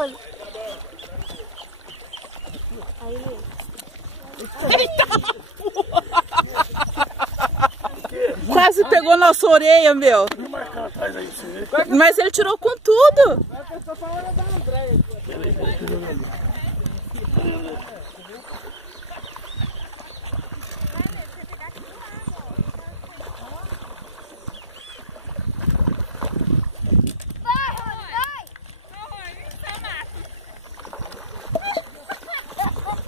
Olha. Aí. Eita! Quase pegou nossa orelha, meu. Mas ele tirou com tudo.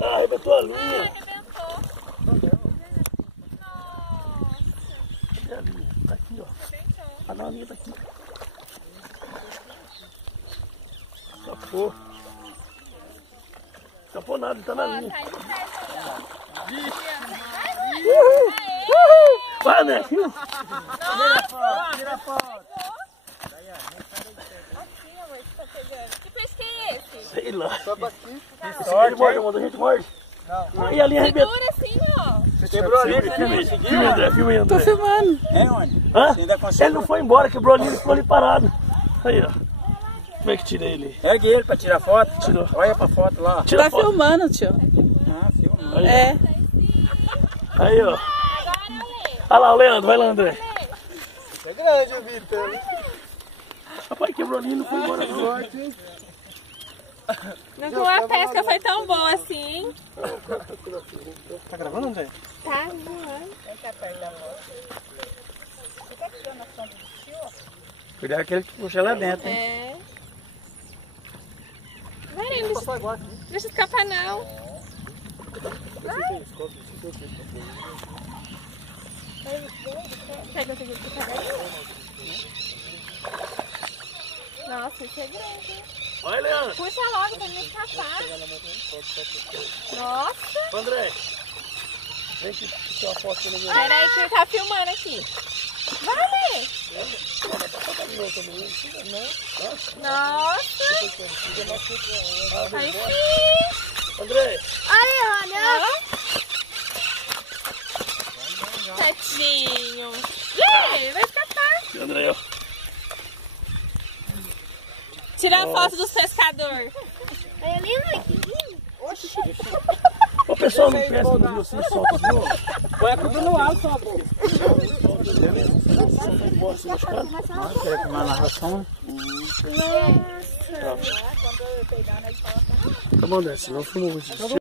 Ah, arrebentou a linha. Arrebentou. Cadê a linha? Tá aqui, ó. Ah, não, a linha tá aqui. Escapou. Escapou nada, tá na linha. Uhul! Uhul! Vai, né? Tira foto. Que peixe que é esse? Sei lá. Sorte, Morde, a gente morde. Não. E a linha arrebentou. Segura assim, ó. Você quebrou a linha, Filma, André, filma aí, André. Tô filmando. É onde? Hã? Você ainda consegue? Ele não foi embora, quebrou a linha e ficou ali parado. Aí, ó. Como é que tira ele? Ergue ele pra tirar foto. Tirou. Olha pra foto lá. Tira Tá a foto. filmando, tio. Ah, filma. Aí, É. Aí, ó. Agora, Lê. Olha lá, o Leandro, vai lá, André. É grande o Vitor. Rapaz, quebrou a linha e não foi embora, não. Nunca a pesca foi tão boa assim. Tá gravando, André? Tá voando. Cuidado que ele te puxa lá dentro, hein? É. Vai, não deixa escapar não. Pega esse aqui pra pegar aí. Nossa, isso é grande, hein? Vai, Leandro. Puxa logo pra não escapar. Nossa. André. Vem aqui, tirar uma foto no meu. Pera aí que ele tá filmando aqui. Vai, Lê. Nossa. Aí sim. André. Olha. Tadinho. Lê, vai escapar. André, ó. Tira a foto dos pescadores. Olha ali, mãe. Que lindo. O pessoal não pesca no rio assim, solta, viu? Põe a cuba no ar, só, pô. Quer tomar a narração? Tá bom, André, senão filma muito.